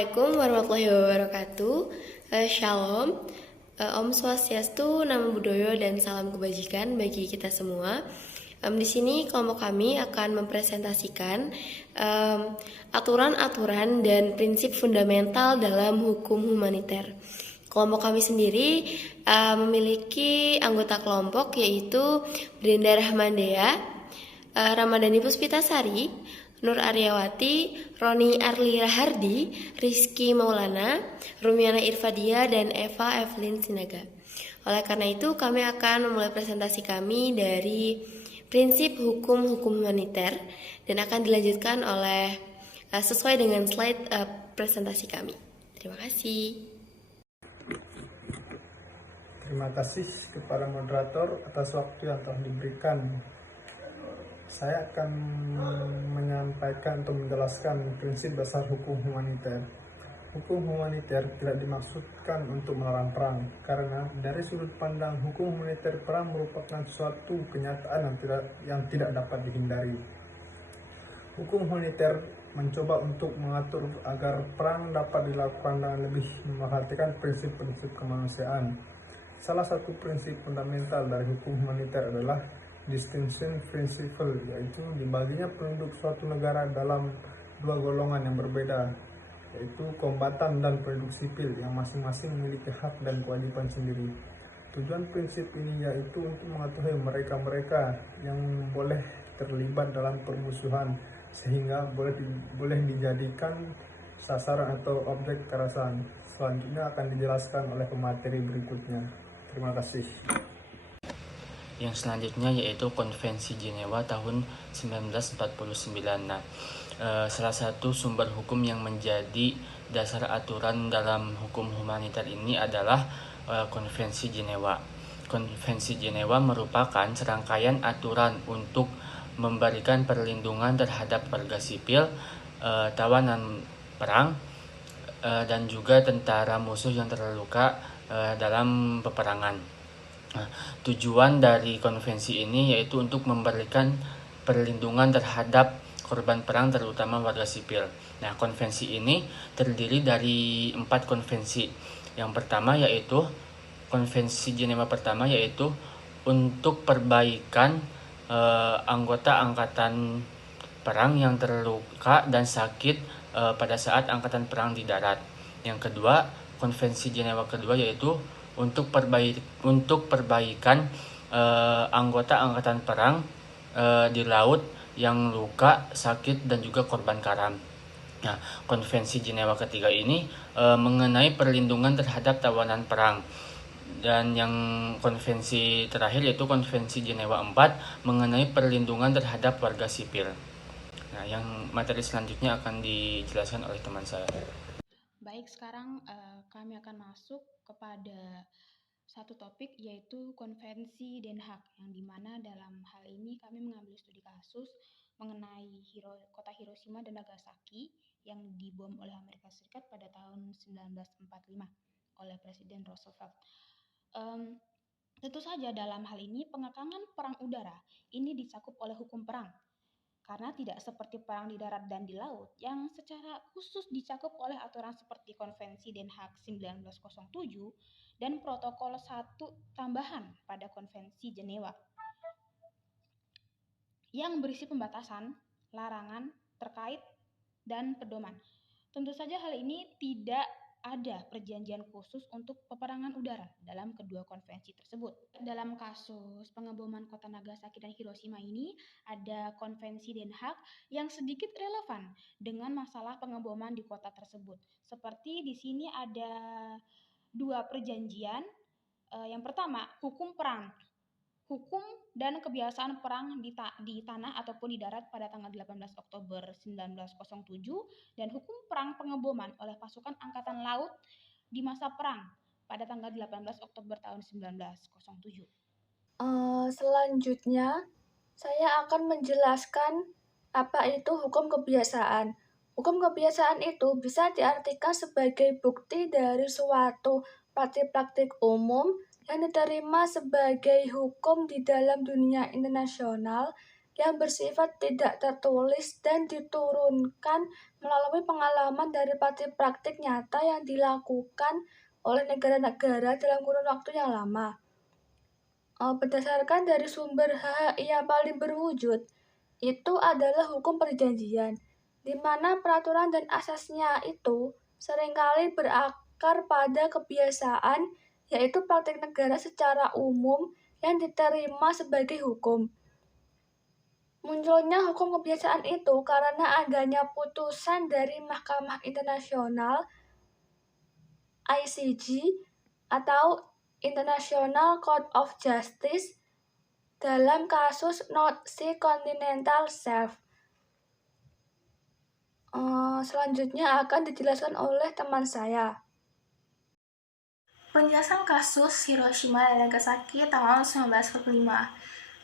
Assalamualaikum warahmatullahi wabarakatuh. Shalom. Om Swastiastu, Namo Buddhaya, dan salam kebajikan bagi kita semua. Di sini kelompok kami akan mempresentasikan aturan-aturan dan prinsip fundamental dalam hukum humaniter. Kelompok kami sendiri memiliki anggota kelompok yaitu Brenda Rahmandea, Ramadhani Puspitasari, Nur Aryawati, Roni Arli Rahardi, Rizky Maulana, Rumiana Irfadia, dan Eva Evelyn Sinaga. Oleh karena itu, kami akan memulai presentasi kami dari prinsip hukum humaniter dan akan dilanjutkan oleh sesuai dengan slide presentasi kami. Terima kasih. Terima kasih kepada moderator atas waktu yang telah diberikan. Saya akan menyampaikan atau menjelaskan prinsip dasar hukum humaniter. Hukum humaniter tidak dimaksudkan untuk melarang perang, karena dari sudut pandang hukum humaniter, perang merupakan suatu kenyataan yang tidak dapat dihindari. Hukum humaniter mencoba untuk mengatur agar perang dapat dilakukan dengan lebih memperhatikan prinsip-prinsip kemanusiaan. Salah satu prinsip fundamental dari hukum humaniter adalah distinction principle, yaitu dibaginya penduduk suatu negara dalam dua golongan yang berbeda, yaitu kombatan dan penduduk sipil yang masing-masing memiliki hak dan kewajiban sendiri. Tujuan prinsip ini yaitu untuk mengetahui mereka-mereka yang boleh terlibat dalam permusuhan sehingga boleh dijadikan sasaran atau objek kekerasan. Selanjutnya akan dijelaskan oleh pemateri berikutnya. Terima kasih. Yang selanjutnya yaitu Konvensi Jenewa tahun 1949. Salah satu sumber hukum yang menjadi dasar aturan dalam hukum humaniter ini adalah Konvensi Jenewa. Konvensi Jenewa merupakan serangkaian aturan untuk memberikan perlindungan terhadap warga sipil, tawanan perang, dan juga tentara musuh yang terluka dalam peperangan. Tujuan dari konvensi ini yaitu untuk memberikan perlindungan terhadap korban perang, terutama warga sipil. Nah, konvensi ini terdiri dari 4 konvensi. Yang pertama yaitu Konvensi Jenewa pertama, yaitu untuk perbaikan anggota angkatan perang yang terluka dan sakit pada saat angkatan perang di darat. Yang kedua, Konvensi Jenewa kedua yaitu untuk perbaikan anggota angkatan perang di laut yang luka, sakit, dan juga korban karam. Nah, Konvensi Jenewa ketiga ini mengenai perlindungan terhadap tawanan perang. Dan yang konvensi terakhir yaitu Konvensi Jenewa 4 mengenai perlindungan terhadap warga sipil. Nah, yang materi selanjutnya akan dijelaskan oleh teman saya. Baik, sekarang kami akan masuk kepada satu topik, yaitu Konvensi Den Haag, yang dimana dalam hal ini kami mengambil studi kasus mengenai kota Hiroshima dan Nagasaki yang dibom oleh Amerika Serikat pada tahun 1945 oleh Presiden Roosevelt. Tentu saja dalam hal ini pengekangan perang udara ini dicakup oleh hukum perang, karena tidak seperti perang di darat dan di laut yang secara khusus dicakup oleh aturan seperti Konvensi Den Haag 1907 dan Protokol 1 tambahan pada Konvensi Jenewa yang berisi pembatasan, larangan terkait, dan pedoman. Tentu saja hal ini tidak ada perjanjian khusus untuk peperangan udara dalam kedua konvensi tersebut. Dalam kasus pengeboman kota Nagasaki dan Hiroshima ini, ada Konvensi Den Haag yang sedikit relevan dengan masalah pengeboman di kota tersebut. Seperti di sini ada 2 perjanjian. Yang pertama, hukum perang. Hukum dan kebiasaan perang di tanah ataupun di darat pada tanggal 18 Oktober 1907 dan hukum perang pengeboman oleh pasukan angkatan laut di masa perang pada tanggal 18 Oktober tahun 1907. Selanjutnya, saya akan menjelaskan apa itu hukum kebiasaan. Hukum kebiasaan itu bisa diartikan sebagai bukti dari suatu praktik-praktik umum yang diterima sebagai hukum di dalam dunia internasional yang bersifat tidak tertulis dan diturunkan melalui pengalaman dari praktik nyata yang dilakukan oleh negara-negara dalam kurun waktu yang lama. Berdasarkan dari sumber HHI yang paling berwujud, itu adalah hukum perjanjian, di mana peraturan dan asasnya itu seringkali berakar pada kebiasaan, yaitu praktik negara secara umum yang diterima sebagai hukum. Munculnya hukum kebiasaan itu karena adanya putusan dari Mahkamah Internasional ICJ atau International Court of Justice dalam kasus North Sea Continental Shelf. Selanjutnya akan dijelaskan oleh teman saya. Penjelasan kasus Hiroshima dan Nagasaki tahun 1945.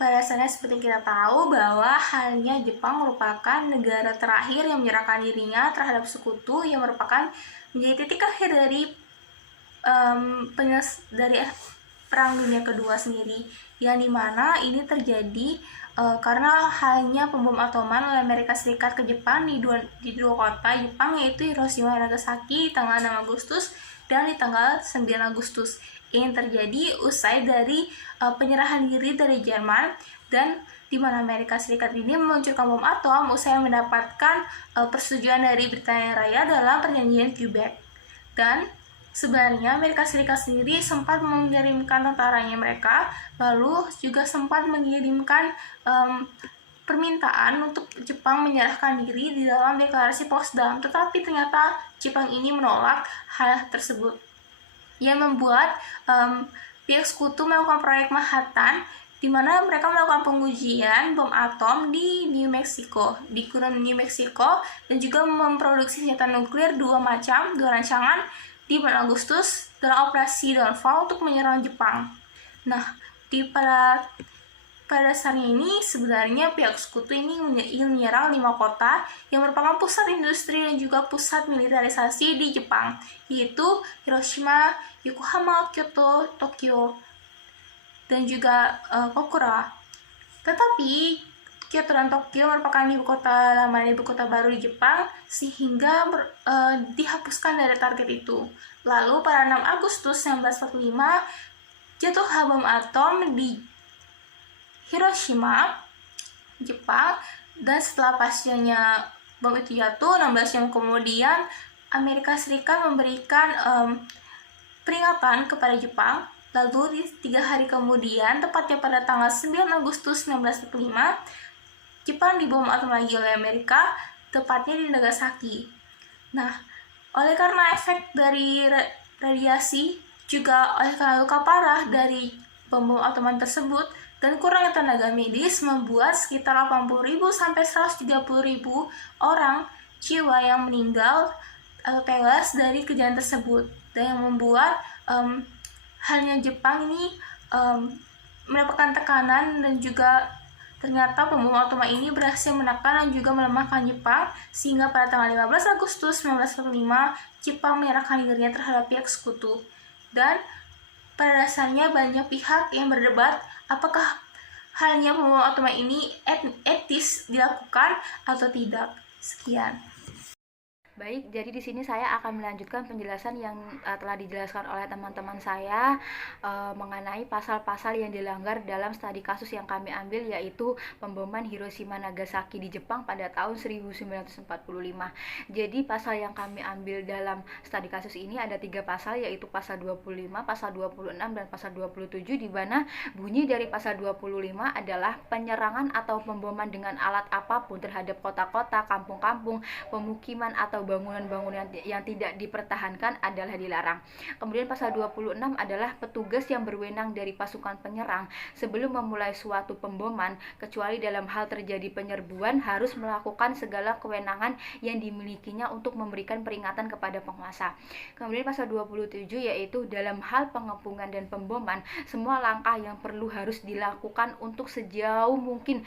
Pada dasarnya seperti kita tahu bahwa halnya Jepang merupakan negara terakhir yang menyerahkan dirinya terhadap sekutu yang merupakan menjadi titik akhir dari Perang Dunia Kedua sendiri, yang dimana ini terjadi karena halnya pembom atoman oleh Amerika Serikat ke Jepang di dua kota Jepang, yaitu Hiroshima dan Nagasaki di tanggal 6 Agustus dan di tanggal 9 Agustus. Ini terjadi usai dari penyerahan diri dari Jerman, dan di mana Amerika Serikat ini meluncurkan bom atom usai mendapatkan persetujuan dari Britania Raya dalam perjanjian Quebec. Dan sebenarnya Amerika Serikat sendiri sempat mengirimkan tentaranya mereka, lalu juga sempat mengirimkan permintaan untuk Jepang menyerahkan diri di dalam deklarasi Potsdam, tetapi ternyata Jepang ini menolak hal tersebut, yang membuat pihak sekutu melakukan proyek Manhattan, di mana mereka melakukan pengujian bom atom di New Mexico, di Gurun New Mexico, dan juga memproduksi senjata nuklir dua rancangan di bulan Agustus dalam operasi Downfall untuk menyerang Jepang. Nah, pada dasarnya ini sebenarnya pihak sekutu ini ingin menyerang 5 kota yang merupakan pusat industri dan juga pusat militerisasi di Jepang, yaitu Hiroshima, Yokohama, Kyoto, Tokyo, dan juga Kokura. Tetapi Kyoto dan Tokyo merupakan ibu kota baru di Jepang, sehingga dihapuskan dari target itu. Lalu pada 6 Agustus 1945 jatuh bom atom di Hiroshima, Jepang, dan setelah pasca bom itu jatuh, 16 jam kemudian Amerika Serikat memberikan peringatan kepada Jepang. Lalu di 3 hari kemudian, tepatnya pada tanggal 9 Agustus 1945, Jepang dibom atom lagi oleh Amerika, tepatnya di Nagasaki. Nah, oleh karena efek dari radiasi, juga oleh karena luka parah dari bom atoman tersebut, dan kurangnya tenaga medis, membuat sekitar 80.000 sampai 130.000 orang jiwa yang meninggal atau tewas dari kejadian tersebut, dan yang membuat halnya Jepang ini mendapatkan tekanan, dan juga ternyata pembom atom ini berhasil menekan dan juga melemahkan Jepang, sehingga pada tanggal 15 Agustus 1945 Jepang menyerahkan dirinya terhadap pihak sekutu. Dan pada dasarnya banyak pihak yang berdebat apakah halnya pembom atom ini etis dilakukan atau tidak. Sekian. Baik, jadi di sini saya akan melanjutkan penjelasan yang telah dijelaskan oleh teman-teman saya mengenai pasal-pasal yang dilanggar dalam studi kasus yang kami ambil, yaitu pemboman Hiroshima Nagasaki di Jepang pada tahun 1945. Jadi pasal yang kami ambil dalam studi kasus ini ada 3 pasal, yaitu pasal 25, pasal 26, dan pasal 27, di mana bunyi dari pasal 25 adalah penyerangan atau pemboman dengan alat apapun terhadap kota-kota, kampung-kampung, pemukiman, atau bangunan-bangunan yang tidak dipertahankan adalah dilarang. Kemudian pasal 26 adalah petugas yang berwenang dari pasukan penyerang sebelum memulai suatu pemboman, kecuali dalam hal terjadi penyerbuan, harus melakukan segala kewenangan yang dimilikinya untuk memberikan peringatan kepada penguasa. Kemudian pasal 27 yaitu dalam hal pengepungan dan pemboman, semua langkah yang perlu harus dilakukan untuk sejauh mungkin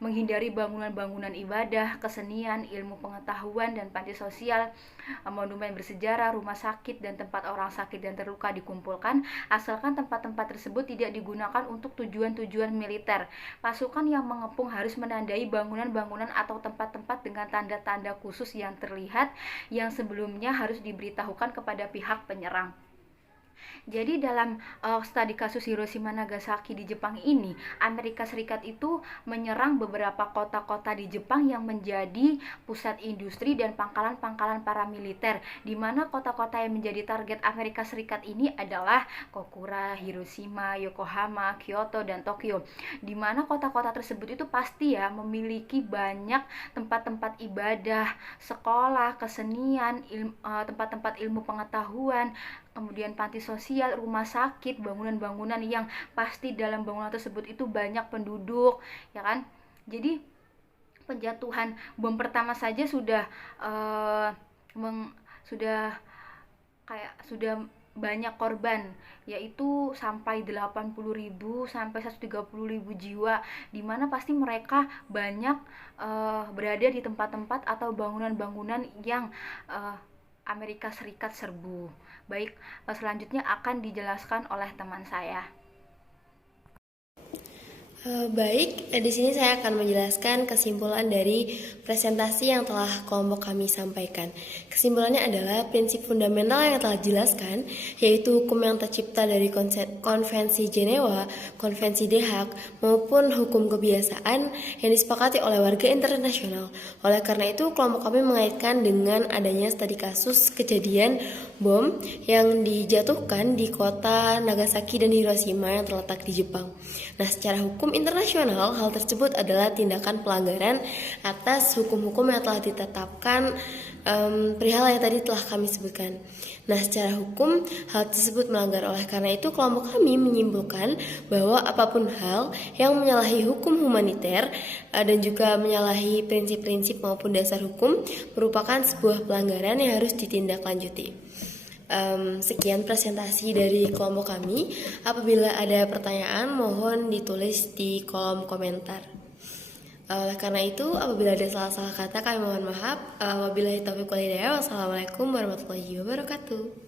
menghindari bangunan-bangunan ibadah, kesenian, ilmu pengetahuan, dan panti sosial, monumen bersejarah, rumah sakit, dan tempat orang sakit dan terluka dikumpulkan, asalkan tempat-tempat tersebut tidak digunakan untuk tujuan-tujuan militer. Pasukan yang mengepung harus menandai bangunan-bangunan atau tempat-tempat dengan tanda-tanda khusus yang terlihat, yang sebelumnya harus diberitahukan kepada pihak penyerang. Jadi dalam studi kasus Hiroshima Nagasaki di Jepang ini, Amerika Serikat itu menyerang beberapa kota-kota di Jepang yang menjadi pusat industri dan pangkalan-pangkalan paramiliter, di mana kota-kota yang menjadi target Amerika Serikat ini adalah Kokura, Hiroshima, Yokohama, Kyoto, dan Tokyo. Di mana kota-kota tersebut itu pasti ya memiliki banyak tempat-tempat ibadah, sekolah, kesenian, tempat-tempat ilmu pengetahuan, kemudian panti sosial, rumah sakit, bangunan-bangunan yang pasti dalam bangunan tersebut itu banyak penduduk, ya kan? Jadi penjatuhan bom pertama saja sudah banyak korban, yaitu sampai 80.000 sampai 130.000 jiwa, di mana pasti mereka banyak berada di tempat-tempat atau bangunan-bangunan yang Amerika Serikat serbu. Baik, selanjutnya akan dijelaskan oleh teman saya. Baik, di sini saya akan menjelaskan kesimpulan dari presentasi yang telah kelompok kami sampaikan. Kesimpulannya adalah prinsip fundamental yang telah dijelaskan, yaitu hukum yang tercipta dari Konvensi Jenewa, Konvensi The Hague, maupun hukum kebiasaan yang disepakati oleh warga internasional. Oleh karena itu, kelompok kami mengaitkan dengan adanya studi kasus kejadian bom yang dijatuhkan di kota Nagasaki dan Hiroshima yang terletak di Jepang. Nah, secara hukum internasional, hal tersebut adalah tindakan pelanggaran atas hukum-hukum yang telah ditetapkan perihal yang tadi telah kami sebutkan. Nah, secara hukum, hal tersebut melanggar. Oleh karena itu, kelompok kami menyimpulkan bahwa apapun hal yang menyalahi hukum humaniter dan juga menyalahi prinsip-prinsip maupun dasar hukum merupakan sebuah pelanggaran yang harus ditindaklanjuti. Sekian presentasi dari kelompok kami. Apabila ada pertanyaan, mohon ditulis di kolom komentar. Oleh karena itu, apabila ada salah-salah kata, kami mohon maaf. Wabillahi taufiq wal hidayah. Wassalamualaikum warahmatullahi wabarakatuh.